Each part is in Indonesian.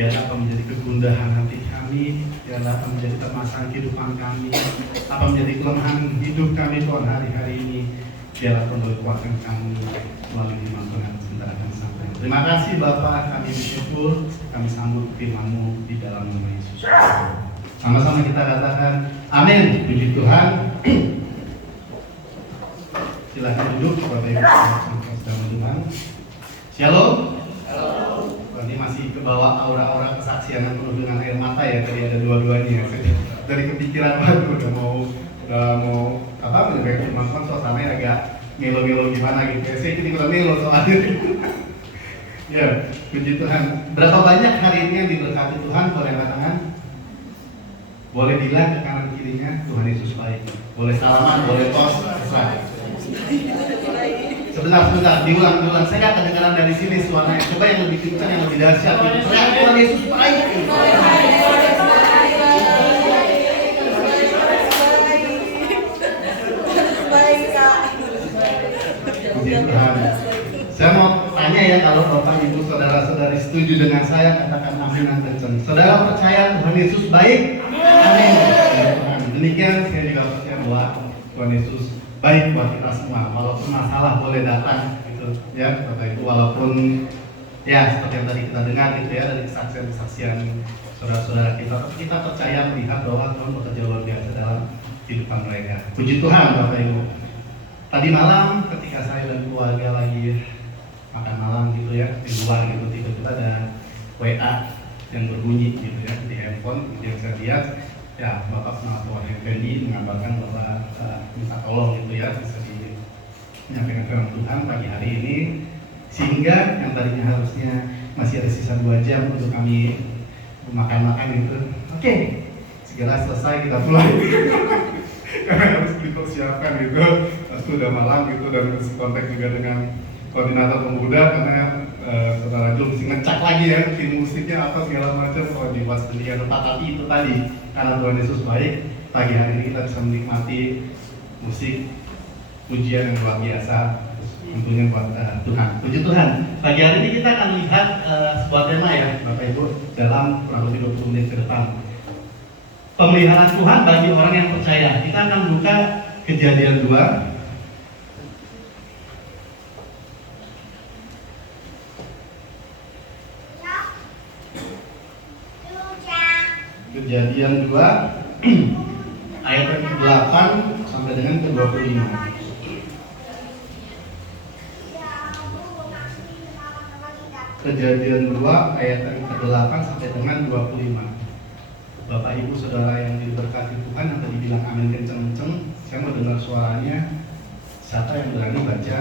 biar apa menjadi kegundahan hati kami, biar apa menjadi permasalahan kehidupan kami, apa menjadi kelemahan hidup kami Tuhan hari-hari ini, biar apa boleh kuatkan kami melalui firman Tuhan sebentar akan sampai. Terima kasih Bapak, kami bersyukur, kami sambut firman-Mu di dalam nama Yesus. Sama-sama kita katakan amin. Puji Tuhan. Silakan duduk Bapak Ibu sedang Tuhan. Shalom. Ini masih ke bawah aura-aura kesaksian yang penuh dengan air mata ya, tadi ada dua-duanya. Dari kepikiran waduh udah mau apa kayak cuma suasananya agak melo-melo gimana gitu ya. Saya jadi kurang melo soalnya. Ya, puji Tuhan. Berapa banyak hari ini yang diberkati Tuhan? Boleh angkat tangan? Boleh bilang ke kanan kirinya Tuhan Yesus baik. Boleh salaman, boleh tos, terserah. Sebentar, diulang. Saya nggak kedengaran dari sini suaranya. Coba yang lebih kencang, yang lebih dahsyat. Teriak Tuhan Yesus baik. Puji Tuhan. Saya mau tanya ya, kalau Bapak Ibu saudara-saudari setuju dengan saya, katakan amin dan kencang. Saudara percaya Tuhan Yesus baik? Amin. Demikian saya juga percaya bahwa Tuhan Yesus baik buat kita semua, walaupun masalah boleh datang gitu ya, Bapak Ibu, walaupun ya seperti yang tadi kita dengar gitu ya dari kesaksian-kesaksian saudara-saudara kita, tapi kita percaya melihat bahwa Tuhan bekerja luar biasa dalam kehidupan mereka. Puji Tuhan Bapak Ibu. Tadi malam ketika saya dan keluarga lagi makan malam gitu ya di luar gitu, tiba-tiba ada WA yang berbunyi gitu ya di handphone, yang saya lihat ya Bapak Senator Effendi mengabarkan bahwa minta tolong gitu ya bisa menyampaikan firman Tuhan pagi hari ini, sehingga yang tadinya harusnya masih ada sisa 2 jam untuk kami makan-makan gitu. Oke, segera selesai kita pulang. Karena harus dipersiapkan gitu, sudah malam gitu, dan harus kontak juga dengan koordinator pemuda karena saudara Jul mesti ngecek lagi ya tim musiknya apa segala macam, kalau dibuat sedemikian rupa. Tapi itu tadi, karena Tuhan Yesus baik, pagi hari ini kita bisa menikmati musik pujian yang luar biasa tentunya buat Tuhan. Puji Tuhan. Pagi hari ini kita akan lihat sebuah tema ya Bapak Ibu dalam kurang lebih 20 menit ke depan. Pemeliharaan Tuhan bagi orang yang percaya. Kita akan buka Kejadian 2. Kejadian 2 ayat ke-8 sampai dengan ke-25. Kejadian 2 ayat ke-8 sampai dengan 25. Bapak Ibu Saudara yang diberkati Tuhan, yang tadi bilang amin kenceng-kenceng, saya mau dengar suaranya. Siapa yang berani baca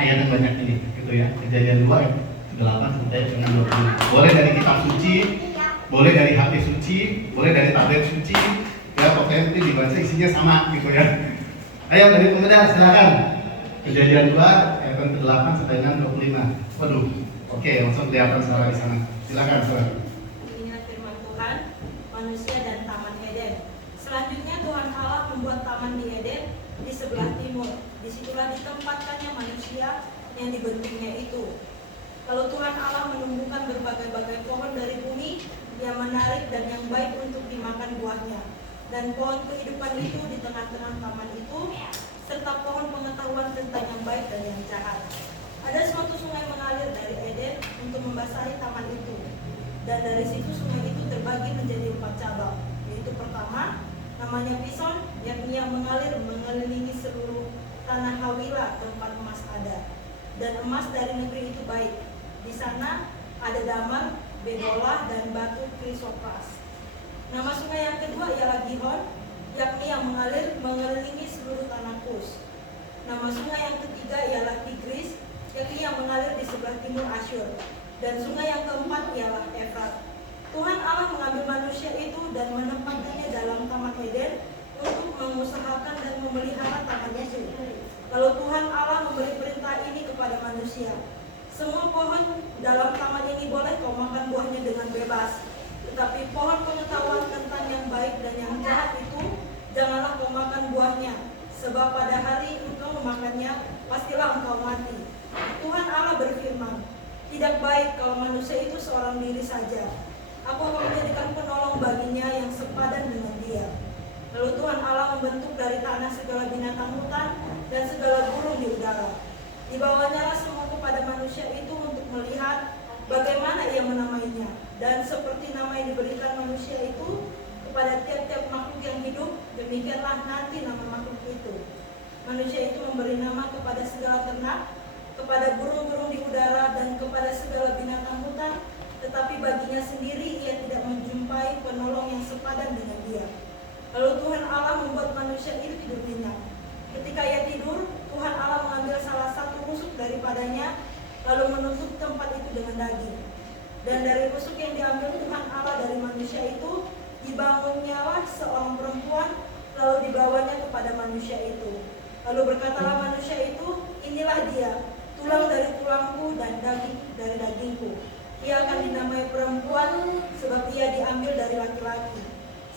ayat yang banyak ini gitu ya. Kejadian 2 ayat ke-8 sampai dengan 25. Boleh dari kitab suci, boleh dari HP suci, boleh dari tablet suci, ya pokoknya nanti dibaca isinya sama gitu ya. Ayo dari pemuda silakan. Kejadian 2 ayat ke-8 sampai dengan 25. Waduh, oke, langsung kelihatan suara di sana. Silakan saudara. Inilah firman Tuhan, manusia dan taman Eden. Selanjutnya Tuhan Allah membuat taman di Eden di sebelah timur. Disitulah ditempatkannya manusia yang dibentuknya itu. Lalu Tuhan Allah menumbuhkan berbagai-bagai pohon dari bumi yang menarik dan yang baik untuk dimakan buahnya, dan pohon kehidupan itu di tengah-tengah taman itu, serta pohon pengetahuan tentang yang baik dan yang jahat. Ada suatu sungai mengalir dari Eden untuk membasahi taman itu, dan dari situ sungai itu terbagi menjadi 4 cabang, yaitu pertama namanya Pison, yakni yang mengalir mengelilingi seluruh tanah Hawila tempat emas ada, dan emas dari negeri itu baik. Di sana ada damar, bedolah, dan batu krisopras. Nama sungai yang kedua ialah Gihon, yakni yang mengalir mengelilingi seluruh tanah Kus. Nama sungai yang ketiga ialah Tigris, yakni yang mengalir di sebelah timur Asyur. Dan sungai yang keempat ialah Efrat. Tuhan Allah mengambil manusia itu dan menempatkannya dalam taman Eden untuk mengusahakan dan memelihara taman itu. Lalu Tuhan Allah memberi perintah ini kepada manusia: semua pohon dalam taman ini boleh kau makan buahnya dengan bebas, tetapi pohon pengetahuan tentang yang baik dan yang jahat itu janganlah kau makan buahnya, sebab pada hari engkau memakannya pastilah engkau mati. Tuhan Allah berfirman, tidak baik kalau manusia itu seorang diri saja. Aku akan menjadikan penolong baginya yang sepadan dengan dia. Lalu Tuhan Allah membentuk dari tanah segala binatang hutan dan segala burung di udara. Dibawanya lah semua kepada manusia itu untuk melihat bagaimana ia menamainya. Dan seperti nama yang diberikan manusia itu kepada tiap-tiap makhluk yang hidup, demikianlah nanti nama makhluk itu. Manusia itu memberi nama kepada segala ternak, kepada burung-burung di udara, dan kepada segala binatang hutan, tetapi baginya sendiri ia tidak menjumpai penolong yang sepadan dengan dia. Lalu Tuhan Allah membuat manusia itu tidur nyenyak. Ketika ia tidur, Tuhan Allah mengambil salah satu rusuk daripadanya, lalu menutup tempat itu dengan daging. Dan dari rusuk yang diambil Tuhan Allah dari manusia itu, dibangunnyalah seorang perempuan, lalu dibawanya kepada manusia itu. Lalu berkatalah manusia itu, inilah dia, tulang dari tulangku dan daging dari dagingku. Ia akan dinamai perempuan, sebab ia diambil dari laki-laki.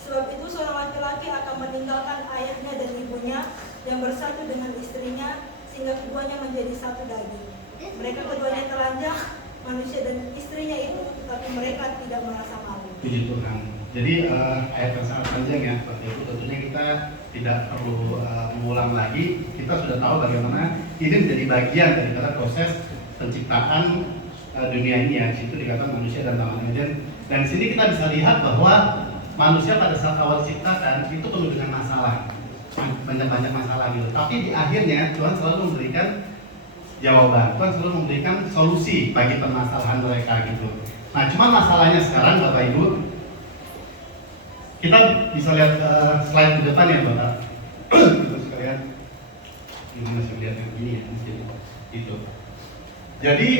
Sebab itu seorang laki-laki akan meninggalkan ayahnya dan ibunya, yang bersatu dengan istrinya, sehingga keduanya menjadi satu daging. Mereka keduanya telanjang, manusia dan istrinya itu, tetapi mereka tidak merasa malu. Puji Tuhan. Jadi ayat yang sangat panjang ya, Bapak Ibu. Tentunya kita tidak perlu mengulang lagi. Kita sudah tahu bagaimana ini menjadi bagian daripada proses penciptaan dunia ini ya. Di situ dikatakan manusia dan Taman Eden. Dan di sini kita bisa lihat bahwa manusia pada saat awal diciptakan itu penuh dengan masalah, banyak masalah gitu. Tapi di akhirnya Tuhan selalu memberikan jawaban, Tuhan selalu memberikan solusi bagi permasalahan mereka gitu. Nah, cuma masalahnya sekarang Bapak Ibu, kita bisa lihat slide di depan ya Bapak. Kita sekalian, gimana sih lihat yang ini ya, itu. Jadi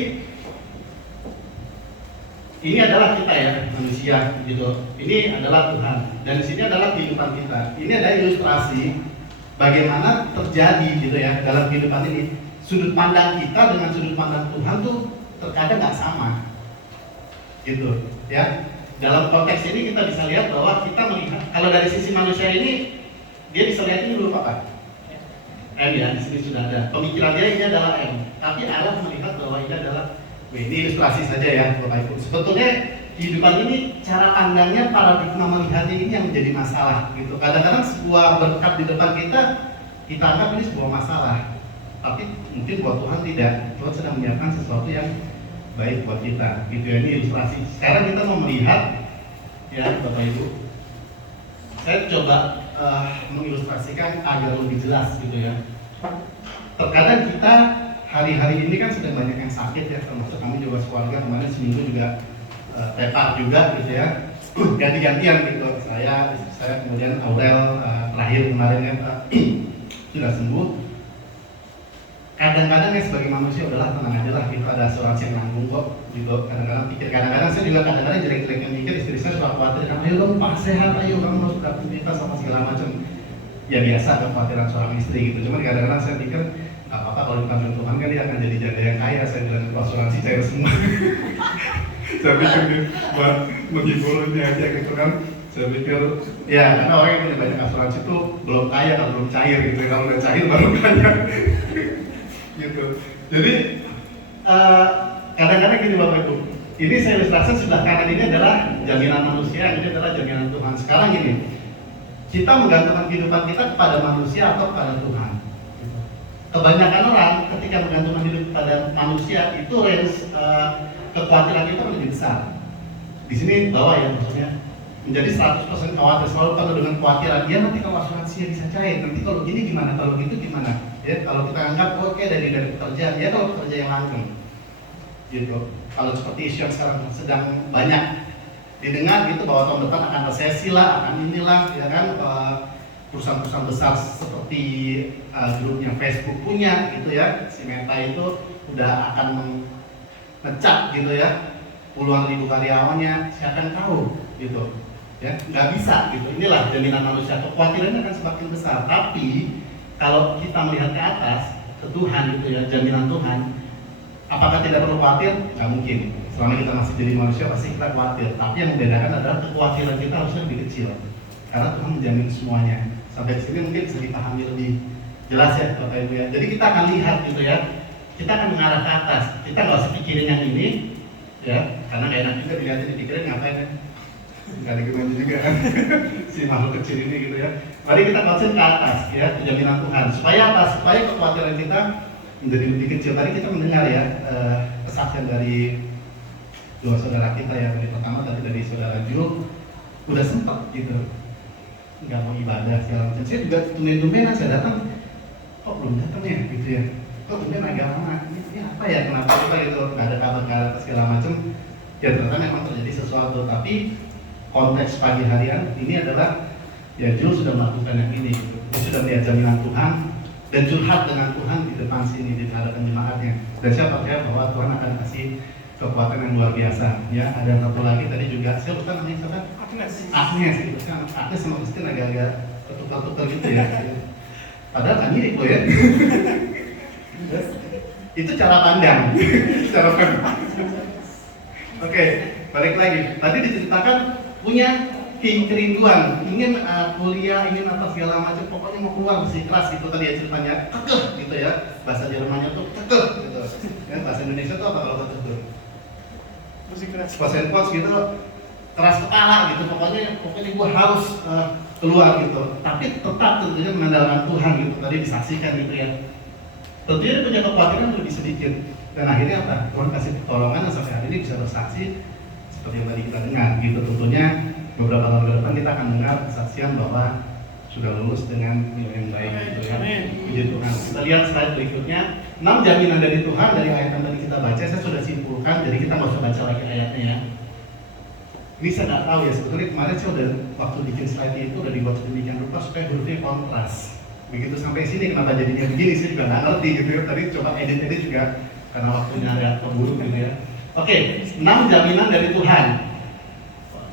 ini adalah kita ya, manusia gitu. Ini adalah Tuhan dan di sini adalah kehidupan kita. Ini ada ilustrasi bagaimana terjadi gitu ya dalam kehidupan ini. Sudut pandang kita dengan sudut pandang Tuhan tuh terkadang nggak sama, gitu ya. Dalam konteks ini kita bisa lihat bahwa kita melihat kalau dari sisi manusia ini dia bisa lihat ini dulu Pak. M ya, di sini sudah ada. Pemikiran dia ini adalah M, tapi Allah melihat bahwa ini adalah W. Ini ilustrasi saja ya Bapak Ibu. Sebetulnya kehidupan ini cara pandangnya, paradigma melihatnya ini yang menjadi masalah gitu. Kadang-kadang sebuah berkat di depan kita anggap ini sebuah masalah. Tapi mungkin buat Tuhan tidak. Tuhan sedang menyiapkan sesuatu yang baik buat kita. Gitu ya, ini ilustrasi. Sekarang kita mau melihat ya Bapak Ibu. Saya coba mengilustrasikan agar lebih jelas gitu ya. Terkadang kita hari-hari ini kan sedang banyak yang sakit ya, termasuk kami juga keluarga kemarin seminggu juga tepar juga gitu ya. Ganti-gantian gitu. Saya kemudian Aurel terakhir kemarin ya sudah sembuh. Kadang-kadang ya sebagai manusia udahlah tenang aja lah, kita ada asuransi yang nanggung kok gitu. Kadang-kadang saya juga kadang-kadang jelek-jeleknya mikir, istri saya suka khawatir kan, ayo dong Pak sehat, ayo kamu harus beraktivitas sama segala macam. Ya biasa kekhawatiran seorang istri gitu. Cuman kadang-kadang saya pikir nggak apa-apa kalau dipanggil Tuhan kan dia akan jadi janda yang kaya. Saya bilang asuransi cair semua. Saya pikir buat menghiburnya aja gitu kan. Saya pikir ya karena orang yang punya banyak asuransi itu belum kaya kalau belum cair gitu. Kalau udah cair baru kaya. Gitu. Jadi kadang-kadang gini Bapak Ibu, ini saya ilustrasi sebelah kanan ini adalah jaminan manusia, ini adalah jaminan Tuhan. Sekarang gini, kita menggantungkan kehidupan kita kepada manusia atau kepada Tuhan. Kebanyakan orang ketika menggantungkan hidup kepada manusia itu range kekhawatiran kita lebih besar. Di sini bawah ya maksudnya menjadi 100% khawatir, selalu penuh dengan kekhawatiran. Ya nanti kalau asuransinya bisa cair, nanti kalau gini gimana, kalau gitu gimana? Ya kalau kita anggap oke dari pekerjaan, ya kalau pekerja yang langgeng, gitu. Kalau seperti isu yang sekarang sedang banyak didengar gitu bahwa tahun depan akan resesi lah, akan inilah, ya kan perusahaan-perusahaan besar seperti grupnya Facebook punya gitu ya, si Meta itu udah akan memecat gitu ya puluhan ribu karyawannya, siapa yang tahu gitu. Ya, nggak bisa gitu. Inilah jaminan manusia. Kekhawatirannya akan semakin besar. Tapi kalau kita melihat ke atas, ke Tuhan gitu ya, jaminan Tuhan, apakah tidak perlu khawatir? Nggak mungkin. Selama kita masih jadi manusia pasti kita khawatir. Tapi yang membedakan adalah kekhawatiran kita harusnya lebih kecil. Karena Tuhan menjamin semuanya. Sampai di sini mungkin bisa dipahami lebih jelas ya Bapak Ibu ya. Jadi kita akan lihat gitu ya. Kita akan mengarah ke atas. Kita nggak usah pikirin yang ini, ya. Karena nggak enak juga dilihatin, dipikirin ngapain ya. nggak ada gunanya juga kan si makhluk kecil ini gitu ya. Mari kita konsen ke atas ya, jaminan Tuhan. Supaya apa? Supaya kekhawatiran kita menjadi lebih kecil. Tadi kita mendengar ya kesaksian dari dua saudara kita ya. Dari pertama tadi dari saudara Jul udah sempat gitu nggak mau ibadah segala macam. Saya juga tumben-tumbenan saya datang, kok belum datang ya gitu ya. Kok tumben agak lama. Ini apa ya? Kenapa kita gitu nggak ada kabar segala macam? Ya ternyata memang terjadi sesuatu. Tapi konteks pagi harian ini adalah ya Jul sudah melakukan yang ini gitu. Dia sudah melihat jaminan Tuhan dan curhat dengan Tuhan di depan sini di hadapan jemaatnya. Dan saya percaya bahwa Tuhan akan kasih kekuatan yang luar biasa. Ya ada satu lagi tadi juga saya lupa namanya siapa? Agnes gitu. Agnes sama Kristin agak-agak ketukar-tukar gitu ya. Padahal kan mirip loh ya. Itu cara pandang. Cara pandang. Oke, balik lagi. Tadi diceritakan punya kerinduan, ingin kuliah, ingin apa segala macam, pokoknya mau keluar bersikeras gitu tadi ya ceritanya, kekeh gitu ya. Bahasa Jermannya tuh kekeh gitu. Ya, bahasa Indonesia tuh apa kalau kekeh? Bersikeras. Bahasa Pos gitu, keras kepala gitu. Pokoknya gua harus keluar gitu. Tapi tetap tentunya mengandalkan Tuhan gitu. Tadi disaksikan gitu ya. Tentunya dia punya kekhawatiran lebih sedikit. Dan akhirnya apa? Tuhan kasih pertolongan dan sampai hari ini bisa bersaksi seperti yang tadi kita dengar gitu. Tentunya beberapa tahun ke depan kita akan dengar kesaksian bahwa sudah lulus dengan nilai yang baik gitu ya. Puji Tuhan. Kita lihat slide berikutnya. 6 jaminan dari Tuhan dari ayat yang tadi kita baca. Saya sudah simpulkan, jadi kita nggak usah baca lagi ayatnya ya. Ini saya nggak tahu ya, sebetulnya kemarin saya udah waktu bikin slide itu udah dibuat sedemikian rupa supaya hurufnya kontras. Begitu sampai sini kenapa jadinya begini saya juga nggak ngerti gitu ya. Tadi coba edit juga karena waktunya agak keburu gitu ya. Oke, 6 jaminan dari Tuhan.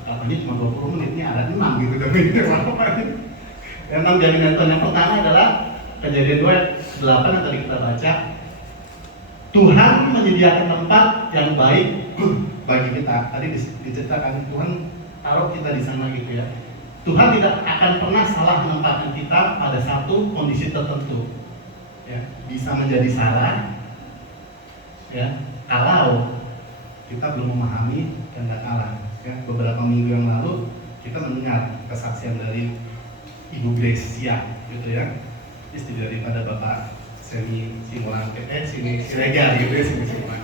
Katanya cuma 20 menit, ini ada 6 gitu jaminan. Yang 6 jaminan Tuhan yang pertama adalah Kejadian 2:8 yang tadi kita baca. Tuhan menyediakan tempat yang baik bagi kita. Tadi diceritakan Tuhan taruh kita di sana gitu ya. Tuhan tidak akan pernah salah menempatkan kita pada satu kondisi tertentu. Ya, bisa menjadi salah. Ya, kalau kita belum memahami kehendak Allah. Ya, beberapa minggu yang lalu kita mendengar kesaksian dari Ibu Grecia, gitu ya, istri daripada Bapak Semi Simulan Sini Siregar gitu ya, Semi Simulan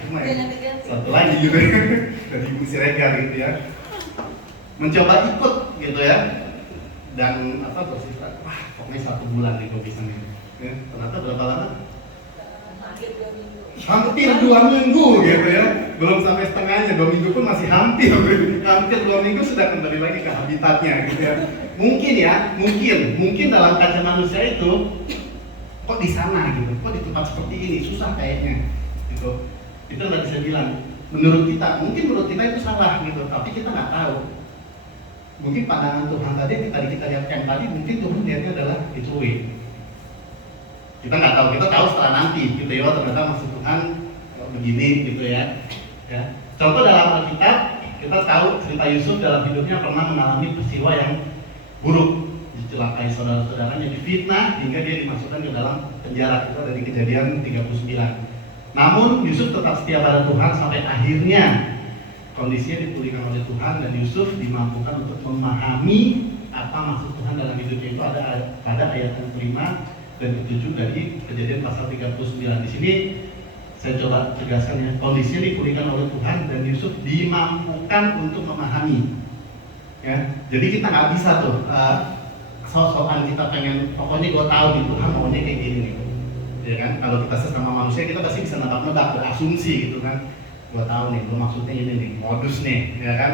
satu lagi gitu ya, dari Ibu Siregar gitu ya, mencoba ikut gitu ya, dan apa bersifat, wah pokoknya 1 bulan nih gue bisa nih, ya, ternyata berapa lama? Hampir 2 minggu gitu ya, belum sampai setengahnya, 2 minggu pun masih hampir 2 minggu sudah kembali lagi ke habitatnya gitu ya. Mungkin dalam kaca manusia itu kok di sana gitu, kok di tempat seperti ini susah kayaknya gitu. Itu nggak bisa bilang. Menurut kita itu salah gitu, tapi kita nggak tahu. Mungkin pandangan Tuhan tadi yang tadi kita lihat yang tadi mungkin Tuhan lihatnya adalah itu. Kita nggak tahu, kita tahu setelah nanti gitu ya, ternyata maksud Tuhan begini gitu ya. Contoh dalam Alkitab kita tahu cerita Yusuf dalam hidupnya pernah mengalami peristiwa yang buruk, dicelakai saudara-saudaranya, difitnah hingga dia dimasukkan ke dalam penjara. Itu dari Kejadian 39. Namun Yusuf tetap setia pada Tuhan sampai akhirnya kondisinya dipulihkan oleh Tuhan dan Yusuf dimampukan untuk memahami apa maksud Tuhan dalam hidupnya. Itu ada pada ayat yang kelima dan ketujuh dari Kejadian pasal 39. Di sini saya coba tegaskan ya, kondisinya dipulihkan oleh Tuhan dan Yusuf dimampukan untuk memahami. Ya, jadi kita nggak bisa tuh sok-sokan kita pengen, pokoknya gue tahu nih Tuhan maunya kayak gini nih, ya kan? Kalau kita sesama manusia kita pasti bisa nebak-nebak, berasumsi gitu kan. Gue tahu nih, gue maksudnya ini nih, modus nih, ya kan?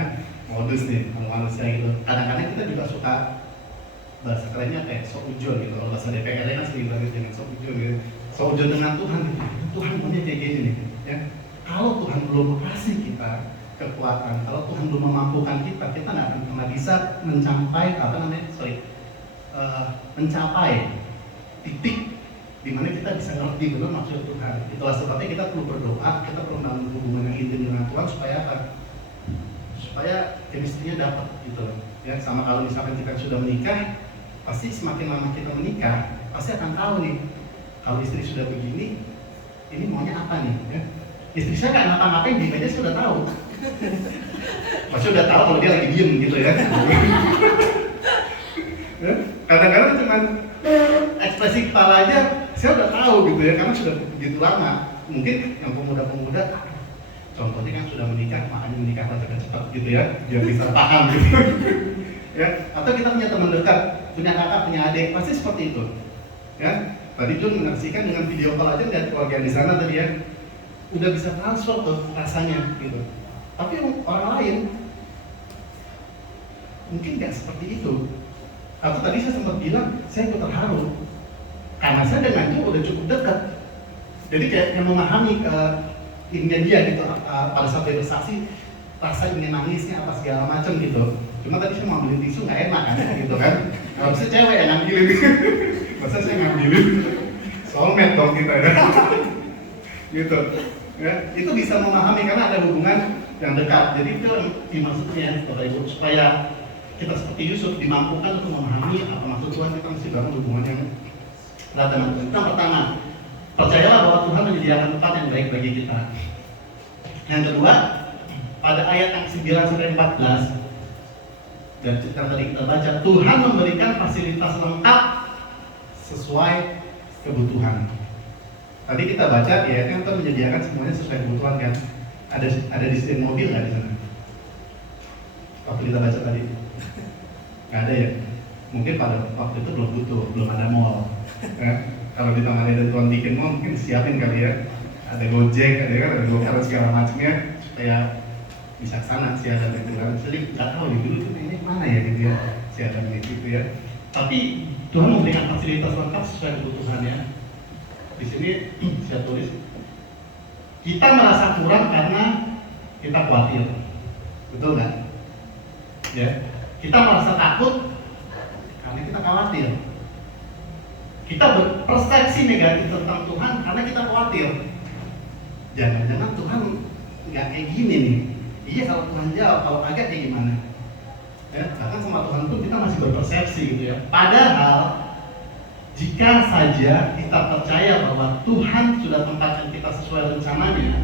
Modus nih, kalau manusia gitu. Kadang-kadang kita juga suka bahasa kerennya kayak sok ujon gitu. Kalau bahasa DPR kan sering banget dengan sok ujon gitu. Sok ujon dengan Tuhan gitu. Tuhan maunya kayak gini nih, ya. Kalau Tuhan belum kasih kita kekuatan, kalau Tuhan belum memampukan kita, kita nggak akan pernah bisa mencapai mencapai titik di mana kita bisa ngerti benar maksud Tuhan. Itulah sebabnya kita perlu berdoa, kita perlu membangun hubungan yang intim dengan Tuhan supaya apa? Supaya chemistry-nya dapat gitu loh. Ya, sama kalau misalkan kita sudah menikah, pasti semakin lama kita menikah, pasti akan tahu nih kalau istri sudah begini, ini maunya apa nih? Ya? Istri saya nggak ngapa-ngapain, dia aja sudah tahu. Pasti udah tahu kalau dia lagi diem gitu ya. Ya, kadang-kadang cuman ekspresi kepala aja saya udah tahu gitu ya, karena sudah begitu lama. Mungkin yang pemuda-pemuda contohnya kan sudah menikah, makanya menikah cepat-cepat gitu ya, biar bisa paham gitu. Ya, atau kita punya teman dekat, punya kakak, punya adik, pasti seperti itu. Ya, tadi Jun menyaksikan dengan video call aja lihat keluarga di sana tadi ya, udah bisa transfer tuh rasanya gitu. Tapi orang lain mungkin nggak seperti itu. Atau tadi saya sempat bilang, saya ikut terharu karena saya dengan dia udah cukup dekat. Jadi kayak yang memahami ininya dia gitu, pada saat dia bersaksi rasa ingin nangisnya apa segala macam gitu. Cuma tadi saya mau ambilin tisu nggak enak kan gitu kan. Kalau bisa cewek yang ngambilin, masa saya ngambilin, soulmate dong kita ya. Gitu ya, itu bisa memahami karena ada hubungan yang dekat. Jadi itu dimaksudnya Bapak Ibu, supaya kita seperti Yusuf dimampukan untuk memahami apa maksud Tuhan, kita mesti bangun hubungan yang erat dengan Tuhan. Itu yang pertama, percayalah bahwa Tuhan menyediakan tempat yang baik bagi kita. Yang kedua, pada ayat yang 9-14 dan cerita tadi kita baca, Tuhan memberikan fasilitas lengkap sesuai kebutuhan. Tadi kita baca ya kan, Tuhan menyediakan semuanya sesuai kebutuhan kan. Ada disediakan mobil nggak di sana? Waktu kita baca tadi, nggak ada ya. Mungkin pada waktu itu belum butuh, belum ada mall. Ya. Kalau di tangan ada Tuhan bikin mall, mungkin siapin kali ya. Ada Gojek, ada Gokar segala macamnya supaya bisa kesana si Adam itu kan. Jadi nggak tahu nih dulu tuh ini mana ya gitu ya si Adam itu ya. Tapi Tuhan memberikan fasilitas lengkap sesuai kebutuhannya. Di sini saya tulis, kita merasa kurang karena kita khawatir, betul nggak? Ya, kita merasa takut karena kita khawatir. Kita berpersepsi negatif tentang Tuhan karena kita khawatir. Jangan-jangan Tuhan nggak kayak gini nih. Iya kalau Tuhan jawab, kalau kagak kayak gimana? Ya, bahkan sama Tuhan itu kita masih berpersepsi gitu ya. Padahal jika saja kita percaya bahwa Tuhan sudah tempatkan kita sesuai rencananya,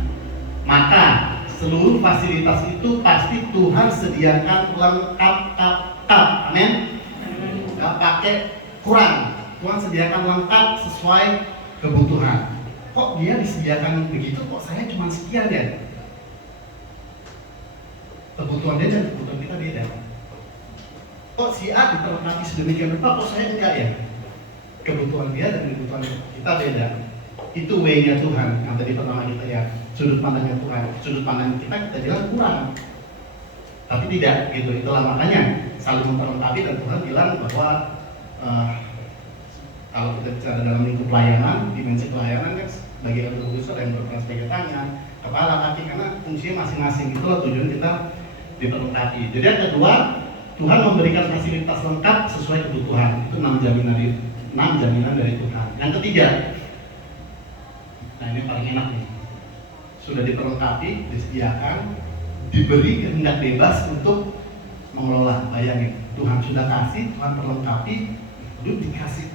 maka seluruh fasilitas itu pasti Tuhan sediakan lengkap. Amin. Gak pakai kurang. Tuhan sediakan lengkap sesuai kebutuhan. Kok dia disediakan begitu? Kok saya cuma sekian ya? Kebutuhan dia dan kebutuhan kita beda. Kok si A diperlengkapi sedemikian rupa, kok saya enggak ya? Kebutuhan dia dan kebutuhan kita beda. Itu way-nya Tuhan yang tadi pertama kita ya, sudut pandangnya Tuhan. Sudut pandang kita bilang kurang, tapi tidak gitu. Itulah makanya saling memperlengkapi, dan Tuhan bilang bahwa kalau kita bicara dalam lingkup pelayanan, dimensi pelayanan kan bagi orang besar yang berperan sebagai tangan, kepala, kaki, karena fungsinya masing-masing. Itulah tujuan kita diperlengkapi. Jadi yang kedua, Tuhan memberikan fasilitas lengkap sesuai kebutuhan. Itu 6 jaminan dari Tuhan. Yang ketiga, nah ini paling enak nih, sudah diperlengkapi, disediakan, diberi kehendak bebas untuk mengelola. Bayangin, Tuhan sudah kasih, Tuhan perlengkapi, lu dikasih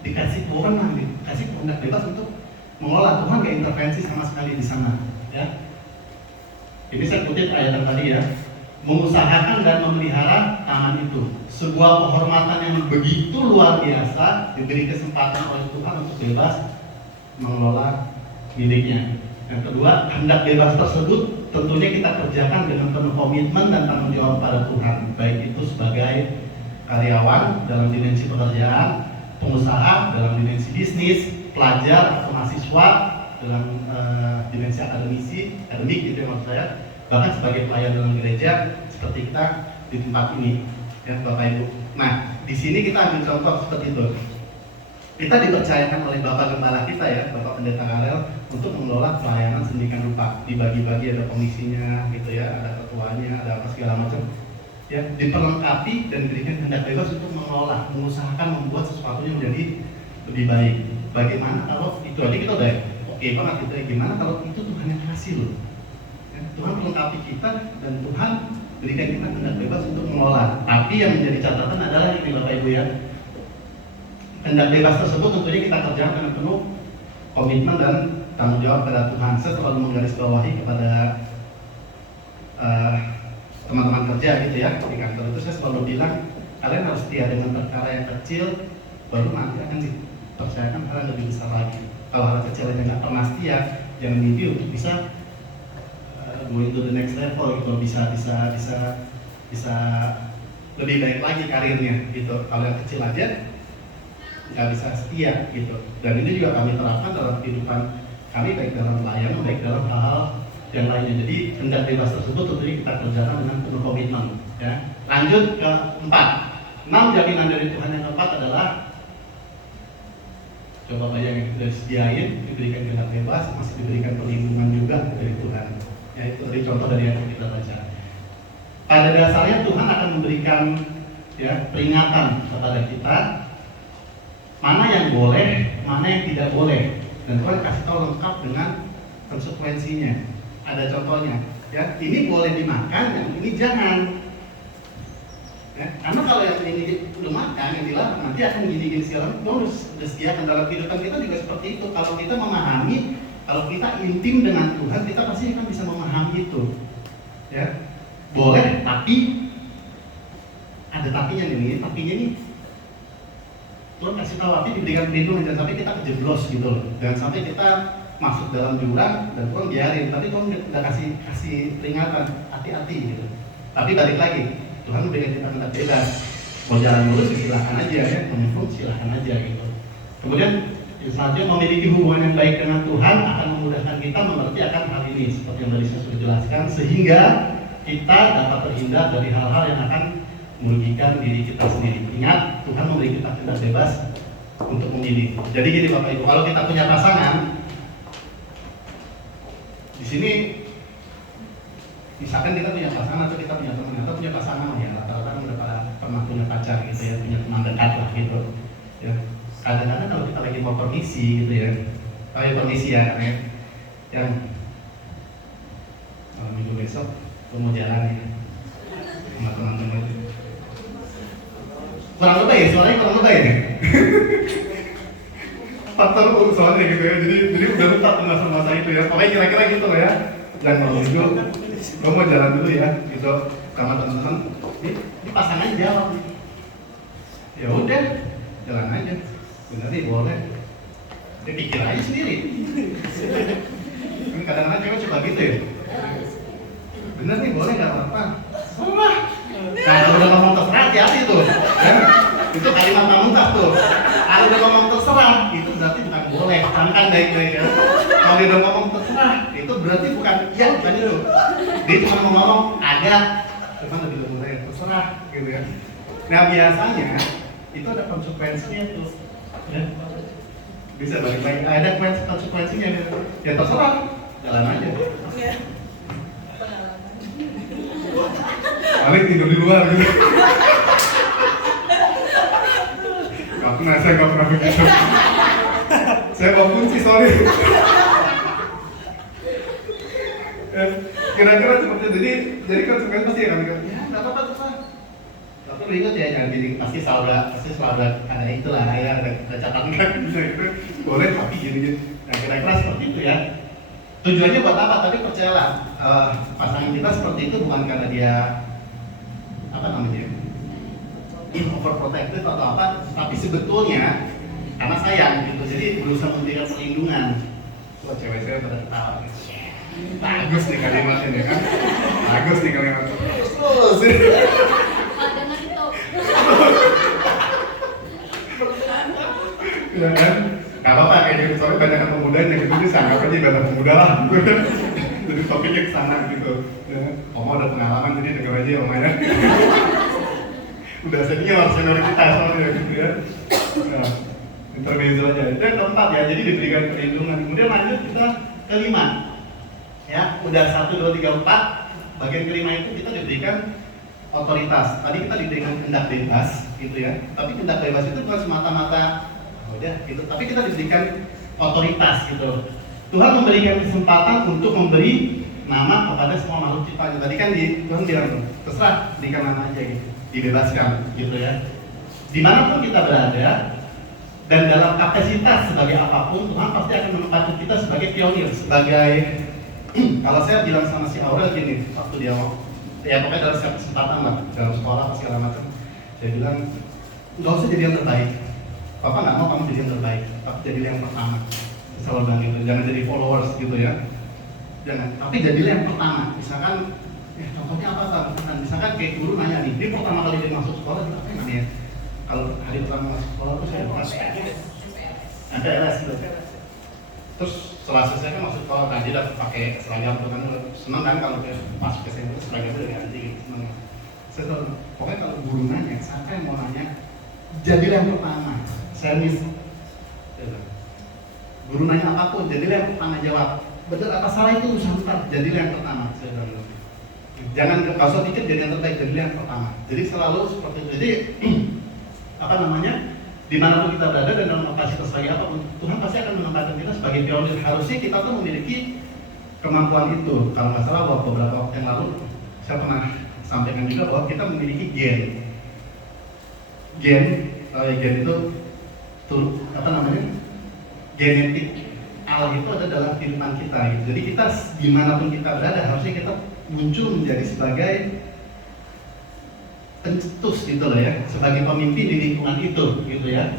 dikasih wewenang, dikasih kehendak bebas untuk mengelola. Tuhan gak intervensi sama sekali di sana ya. Ini saya kutip ayat yang tadi ya, mengusahakan dan memelihara taman itu, sebuah kehormatan yang begitu luar biasa, diberi kesempatan oleh Tuhan untuk bebas mengelola miliknya. Yang kedua, kehendak bebas tersebut tentunya kita kerjakan dengan penuh komitmen dan tanggung jawab pada Tuhan, baik itu sebagai karyawan dalam dimensi pekerjaan, pengusaha dalam dimensi bisnis, pelajar atau mahasiswa dalam dimensi akademik gitu maksud saya, bahkan sebagai pelayan dalam gereja seperti kita di tempat ini ya Bapak Ibu. Nah di sini kita ambil contoh seperti itu. Kita dipercayakan oleh Bapak Gembala kita ya, Bapak Pendeta Karel, untuk mengelola pelayanan sedemikian rupa. Dibagi-bagi, ada komisinya gitu ya, ada ketuanya, ada apa segala macam. Ya, diperlengkapi dan diberikan kehendak bebas untuk mengelola, mengusahakan membuat sesuatu yang menjadi lebih baik. Bagaimana kalau itu aja kita udah oke banget gitu ya, gimana kalau itu Tuhan yang kasih loh. Ya, Tuhan melengkapi kita dan Tuhan berikan kita kehendak bebas untuk mengelola. Tapi yang menjadi catatan adalah ini Bapak Ibu ya, kehendak bebas tersebut tentunya kita kerjakan dengan penuh komitmen dan tanggung jawab pada Tuhan. Saya selalu menggarisbawahi kepada teman-teman kerja gitu ya di kantor itu, saya selalu bilang kalian harus setia dengan perkara yang kecil, baru nanti akan dipercayakan hal yang lebih besar lagi. Kalau hal kecil aja nggak pernah setia, jangan mimpi untuk bisa going to the next level gitu, bisa lebih baik lagi karirnya gitu. Kalau yang kecil aja nggak bisa setia gitu. Dan ini juga kami terapkan dalam kehidupan kami, baik dalam pelayanan, baik dalam hal yang lainnya. Jadi hendak bebas tersebut tentunya kita kerjakan dengan penuh komitmen. Ya. Lanjut ke 4. 6 jaminan dari Tuhan yang keempat adalah, coba bayangin, sudah disediain, diberikan dengan bebas, masih diberikan perlindungan juga dari Tuhan. Ya, itu dari contoh dari yang kita baca. Pada dasarnya Tuhan akan memberikan ya peringatan kepada kita mana yang boleh, mana yang tidak boleh, dan Tuhan kasih tahu lengkap dengan konsekuensinya. Ada contohnya, ya ini boleh dimakan, yang ini jangan. Ya, karena kalau yang ini udah makan, yang dilarang, nanti akan gini-gini segala macam. Sudah sediakan dalam kehidupan kita juga seperti itu. Kalau kita memahami, kalau kita intim dengan Tuhan, kita pasti akan bisa memahami itu. Ya, boleh, tapi ada tapinya nih. Tapinya nih, Tuhan kasih tahu, tapi diberikan perlindungan, jangan sampai kita kejeblos gitu loh. Jangan sampai kita masuk dalam jurang dan Tuhan biarin, tapi Tuhan udah kasih peringatan, hati-hati gitu. Tapi balik lagi, Tuhan memberikan kita tentang bebas. Mau jalan lurus silahkan aja ya, menyembuh silahkan aja gitu. Kemudian selanjutnya, memiliki hubungan yang baik dengan Tuhan akan memudahkan kita mengerti akan hal ini seperti yang tadi saya sudah jelaskan, sehingga kita dapat terhindar dari hal-hal yang akan merugikan diri kita sendiri. Ingat, Tuhan memberi kita tentang bebas untuk memilih. Jadi gini Bapak Ibu, kalau kita punya pasangan, di sini misalkan kita punya pasangan atau kita punya teman atau punya pasangan ya, rata-rata udah pernah punya pacar gitu ya, punya teman dekat lah gitu ya. Kadang-kadang kalau kita lagi mau permisi gitu ya, permisi ya, yang minggu besok gue mau jalan ya sama teman-teman. Kurang lebih ya, suaranya kurang lebih ya. Faktor soalnya gitu ya, jadi udah tetap masa-masa itu ya, pokoknya kira-kira gitu loh ya. Dan kalau minggu gue mau jalan dulu ya, gitu sama teman-teman. Ini pasangan jawab, ya udah jalan aja, bener nih boleh. Dia pikir aja sendiri. Kadang-kadang cewek suka gitu ya. Bener nih boleh nggak apa-apa. Wah, nah kalau udah ngomong terserah hati-hati tuh. Ya? Itu kalimat pamungkas tuh. Kalau udah ngomong terserah, itu berarti bukan boleh. Kan baik-baik ya. Kalau dia udah ngomong terserah, itu berarti bukan iya, bukan itu. Dia cuma mau ngomong ada, cuman lebih boleh terserah, gitu ya. Nah biasanya itu ada konsekuensinya tuh. Ya. Bisa balik-balik, ada konsekuensinya gitu. Ya terserah, jalan aja. Iya. Paling tidur di luar gitu. Gak pernah, saya gak pernah begitu. Saya bawa kunci sorry. Kira-kira seperti itu, jadi konsekuensi pasti akan ya gak apa-apa tuh Pak. Tapi lu ingat ya, jangan gini, pasti selalu ada itulah ya, ada catatan kan gitu. Boleh tapi gini-gini. Nah kira-kira seperti itu ya. Tujuannya buat apa? Tapi percayalah, pasangan kita seperti itu bukan karena dia overprotective atau apa, tapi sebetulnya karena sayang gitu, jadi berusaha memberikan perlindungan. Wah cewek-cewek pada ketawa gitu. Bagus nih kalimatnya ya kan? Bagus nih kalimatnya. Terus Dengar itu. ya kan? Gak apa-apa kayak gitu, soalnya banyak anak pemudanya gitu, jadi anggap aja ibadah pemuda lah gitu. Jadi topiknya kesana gitu ya. Oma udah pengalaman, jadi denger aja ya Oma ya. Udah senioritas soalnya gitu ya. Nah, intermezzo aja. Itu yang keempat ya, jadi diberikan perlindungan. Kemudian lanjut kita kelima. Ya, udah 1, 2, 3, 4. Bagian kelima itu kita diberikan otoritas. Tadi kita diberikan kehendak bebas gitu ya. Tapi kehendak bebas itu bukan semata-mata udah gitu, tapi kita diberikan otoritas gitu. Tuhan memberikan kesempatan untuk memberi nama kepada semua makhluk ciptaannya. Tadi kan Tuhan bilang terserah berikan nama aja gitu, dibebaskan gitu ya. Dimanapun kita berada dan dalam kapasitas sebagai apapun, Tuhan pasti akan menempatkan kita sebagai pionir, sebagai kalau saya bilang sama si Aurel gini, waktu dia mau, ya pokoknya dalam setiap kesempatan lah, dalam sekolah atau segala macam, saya bilang, nggak usah jadi yang terbaik. Papa nggak mau kamu jadi yang terbaik, tapi jadi yang pertama. Saya selalu bilang gitu, jangan jadi followers gitu ya. Jangan, tapi jadilah yang pertama. Misalkan, contohnya apa Pak? Misalkan kayak guru nanya nih, dia pertama kali dia masuk sekolah, dia apa namanya? Kalau hari pertama masuk sekolah terus saya masuk MPLS gitu. Terus setelah selesai kan masuk sekolah, nah dia udah pakai seragam tuh kan, seneng kan kalau dia masuk ke SMP seragam itu udah ganti gitu, seneng. Saya tahu, pokoknya kalau guru nanya, siapa yang mau nanya, jadilah yang pertama, service. Guru nanya apapun, jadilah yang pertama jawab. Betul apa salah itu urusan ntar, jadilah yang pertama. Saya bilang, jangan kalau pikir jadi yang terbaik, jadilah yang pertama. Jadi selalu seperti itu. Jadi apa namanya? Dimanapun kita berada dan dalam kapasitas sebagai apapun, Tuhan pasti akan menempatkan kita sebagai pionir. Harusnya kita tuh memiliki kemampuan itu. Kalau nggak salah beberapa waktu yang lalu saya pernah sampaikan juga bahwa kita memiliki gen. Gen itu tuh apa namanya? Genetik Allah itu ada dalam kehidupan kita. Gitu. Jadi kita dimanapun kita berada, harusnya kita muncul menjadi sebagai pencetus gitu loh ya, sebagai pemimpin di lingkungan itu gitu ya,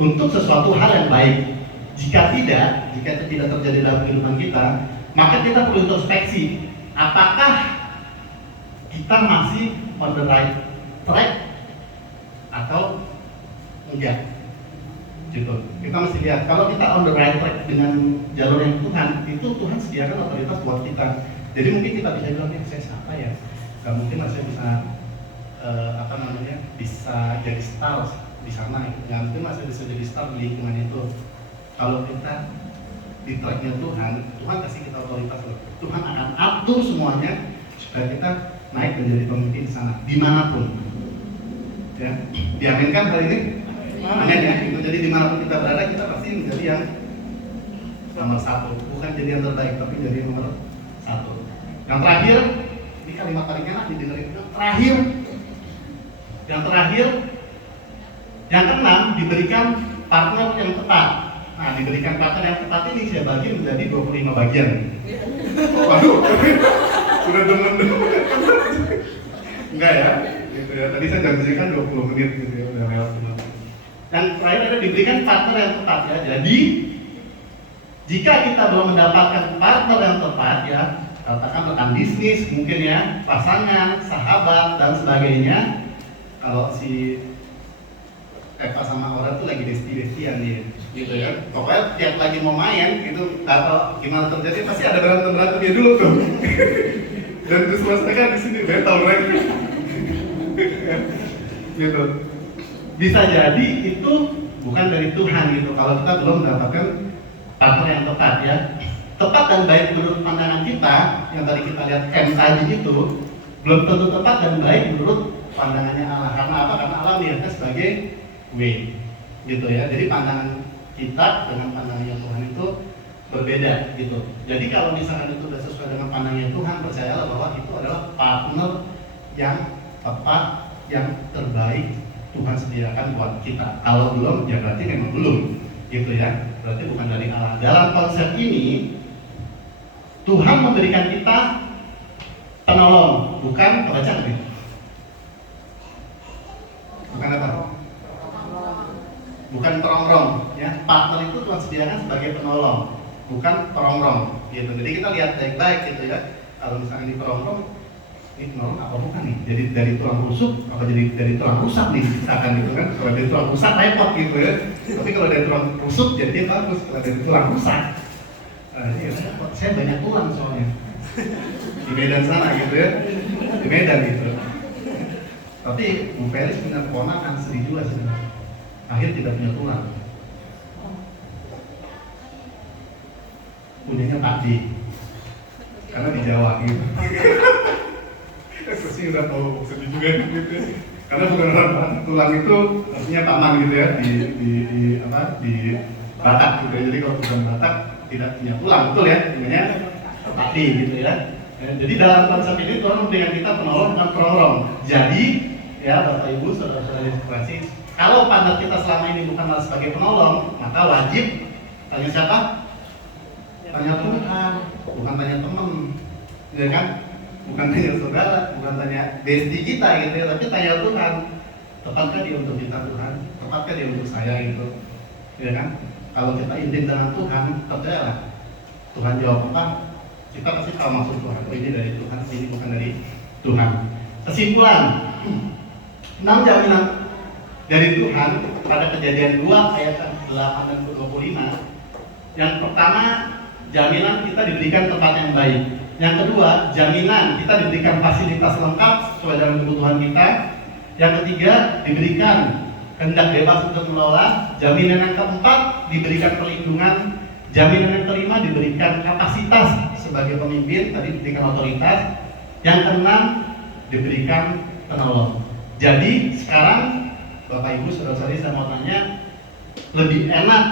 untuk sesuatu hal yang baik. Jika itu tidak terjadi dalam kehidupan kita, maka kita perlu introspeksi, apakah kita masih on the right track atau enggak gitu. Kita mesti lihat, kalau kita on the right track dengan jalur yang Tuhan, itu Tuhan sediakan otoritas buat kita. Jadi mungkin kita bisa bilang, saya siapa ya? Gak mungkin lah saya bisa bisa jadi star di sana, nggak mungkin masih bisa jadi star di lingkungan itu. Kalau kita di tracknya Tuhan kasih kita otoritas loh. Tuhan akan atur semuanya supaya kita naik menjadi pemimpin di sana, dimanapun. Ya, diaminkan kali ini? Amin ya. Itu jadi dimanapun kita berada, kita pasti menjadi yang nomor satu, bukan jadi yang terbaik, tapi jadi yang nomor satu. Yang terakhir, ini kalimat paling enak didengerin. Yang terakhir, yang keenam, diberikan partner yang tepat. Nah, diberikan partner yang tepat ini saya bagi menjadi 25 bagian. Waduh, sudah demen. Enggak ya, gitu ya. Tadi saya janjikan 20 menit gitu ya, udah lewat 5 menit. Dan terakhir ada diberikan partner yang tepat ya. Jadi, jika kita belum mendapatkan partner yang tepat ya, katakan rekan bisnis mungkin ya, pasangan, sahabat dan sebagainya. Kalau si Eva sama orang tuh lagi besti-bestian nih, gitu ya. Pokoknya tiap lagi mau main gitu, atau gimana terjadi pasti ada berantem-berantemnya dulu tuh. Dan terus mereka di sini battle mereka. Gitu. Bisa jadi itu bukan dari Tuhan gitu. Kalau kita belum mendapatkan partner yang tepat ya. Tepat dan baik menurut pandangan kita, yang tadi kita lihat M tadi itu, belum tentu tepat dan baik menurut pandangannya Allah. Karena apa? Karena Allah melihatnya sebagai way, gitu ya. Jadi pandangan kita dengan pandangannya Tuhan itu berbeda, gitu. Jadi kalau misalkan itu sudah sesuai dengan pandangannya Tuhan, percayalah bahwa itu adalah partner yang tepat, yang terbaik Tuhan sediakan buat kita. Kalau belum, ya berarti memang belum, gitu ya. Berarti bukan dari Allah. Dalam konsep ini, Tuhan memberikan kita penolong, bukan pembaca gitu. Bukan apa? Bukan perongrong, ya. Partner itu Tuhan sediakan sebagai penolong, bukan perongrong, gitu. Jadi kita lihat baik-baik gitu ya. Kalau misalnya di perongrong, ini penolong apa bukan nih? Jadi dari tulang rusuk, apa jadi dari tulang rusak nih? Misalkan gitu kan? Kalau dari tulang rusak repot gitu ya. Tapi kalau dari tulang rusuk jadi dia bagus. Kalau dari tulang rusak, saya banyak tulang soalnya di Medan sana gitu ya, di Medan gitu. Tapi Bu Felis punya keponakan sedih juga sebenarnya. Akhir tidak punya tulang. Punyanya Pak D. Karena di Jawa gitu. Saya udah tahu sedih juga gitu. Karena bukan orang tulang itu artinya paman gitu ya di Batak gitu ya. Jadi kalau bukan Batak tidak punya tulang, betul ya? Namanya Pak D gitu ya. Jadi dalam konsep ini Tuhan memberikan kita penolong dan penolong. Jadi ya Bapak Ibu, saudara-saudara yang terkasih, kalau partner kita selama ini bukan malah sebagai penolong, maka wajib tanya siapa? tanya Tuhan, bukan tanya teman, ya kan? Bukan tanya saudara, bukan tanya bestie kita gitu ya, tapi tanya Tuhan. Tepatkah dia untuk kita Tuhan? Tepatkah dia untuk saya gitu? Ya kan? Kalau kita intim dengan Tuhan, percayalah Tuhan jawab apa? Kita pasti tahu maksud Tuhan. Oh, ini dari Tuhan, ini bukan dari Tuhan. Kesimpulan, 6 jaminan dari Tuhan pada Kejadian 2 ayat 8 dan 25. Yang pertama, jaminan kita diberikan tempat yang baik. Yang kedua, jaminan kita diberikan fasilitas lengkap sesuai dengan kebutuhan kita. Yang ketiga, diberikan kehendak bebas untuk mengelola. Jaminan yang keempat, diberikan perlindungan. Jaminan yang kelima, diberikan kapasitas sebagai pemimpin, tadi diberikan otoritas. Yang keenam, diberikan penolong. Jadi sekarang Bapak Ibu saudara-saudari, saya mau tanya, lebih enak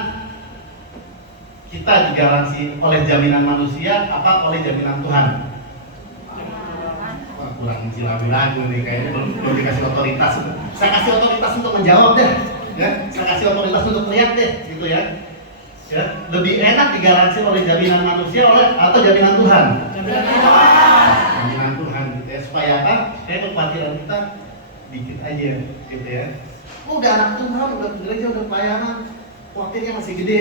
kita digaransi oleh jaminan manusia apa oleh jaminan Tuhan? Wah, kurang ragu nih, kayaknya belum dikasih otoritas. Saya kasih otoritas untuk menjawab deh, ya. Saya kasih otoritas untuk melihat deh, gitu ya. Ya, lebih enak digaransi oleh jaminan manusia atau jaminan Tuhan? Jaminan Tuhan, gitu ya. Supaya apa? Supaya kekhawatiran kita dikit aja, gitu ya. Udah anak Tuhan, udah gereja, udah pelayanan, khawatirnya masih gede.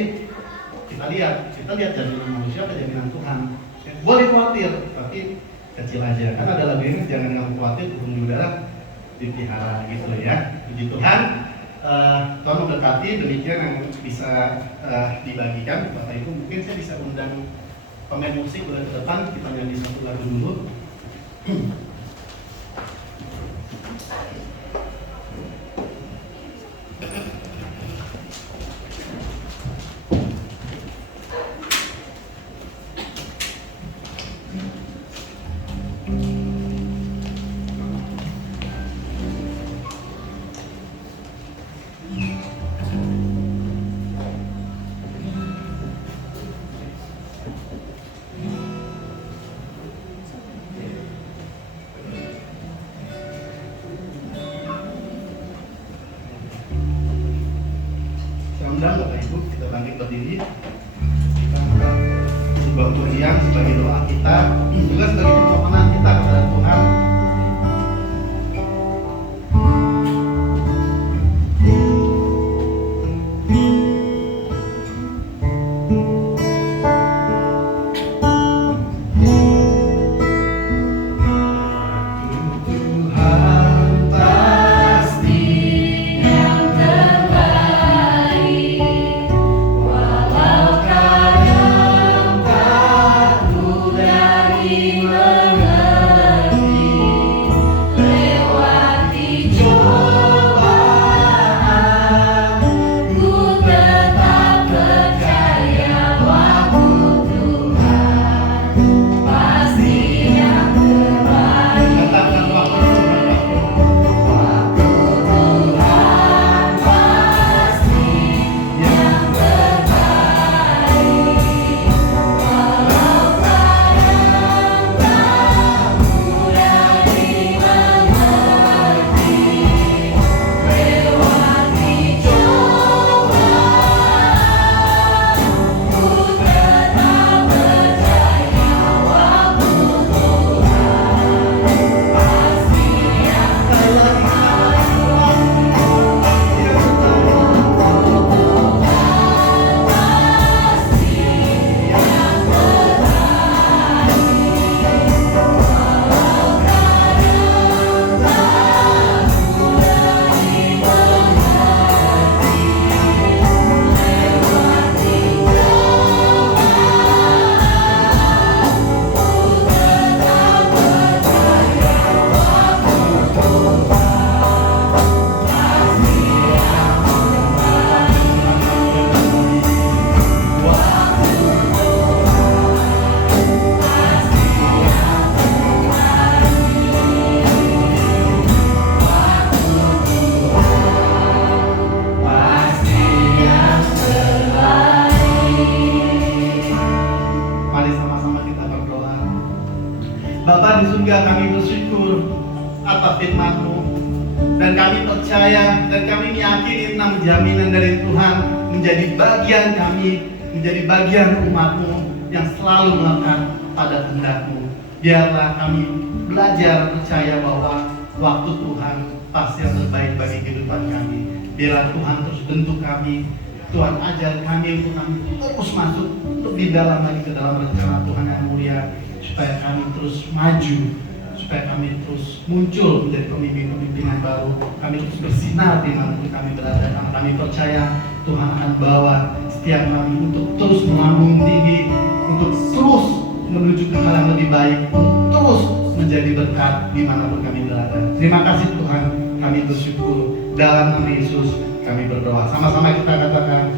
Kita lihat jaminan manusia atau jaminan Tuhan. Ya, boleh khawatir, tapi kecil aja. Karena ada lagu ini, jangan kamu khawatir, burung di udara dipelihara, gitu ya. Puji Tuhan. Tuhan memberkati, demikian yang bisa dibagikan. Bapak Ibu, mungkin saya bisa undang pemain musik boleh ke depan, kita nyanyi satu lagu dulu. Undang Bapak Ibu, kita bangkit berdiri. Kita angkat sebuah meriam sebagai doa kita, juga sebagai permohonan kita kepada Tuhan. Bapa di surga, kami bersyukur atas firman-Mu, dan kami percaya dan kami meyakini 6 jaminan dari Tuhan menjadi bagian kami, menjadi bagian umat-Mu yang selalu melekat pada kehendak-Mu. Biarlah kami belajar percaya bahwa waktu Tuhan pasti yang terbaik bagi kehidupan kami. Biarlah Tuhan terus bentuk kami, Tuhan ajar kami untuk kami terus masuk lebih dalam lagi ke dalam rencana Tuhan yang mulia, supaya kami terus maju, supaya kami terus muncul menjadi pemimpin-pemimpin yang baru. Kami terus bersinar di mana kami berada, karena kami percaya Tuhan akan bawa setiap kami untuk terus melambung tinggi, untuk terus menuju ke hal yang lebih baik, untuk terus menjadi berkat dimanapun kami berada. Terima kasih Tuhan, kami bersyukur. Dalam nama Yesus kami berdoa. Sama-sama kita katakan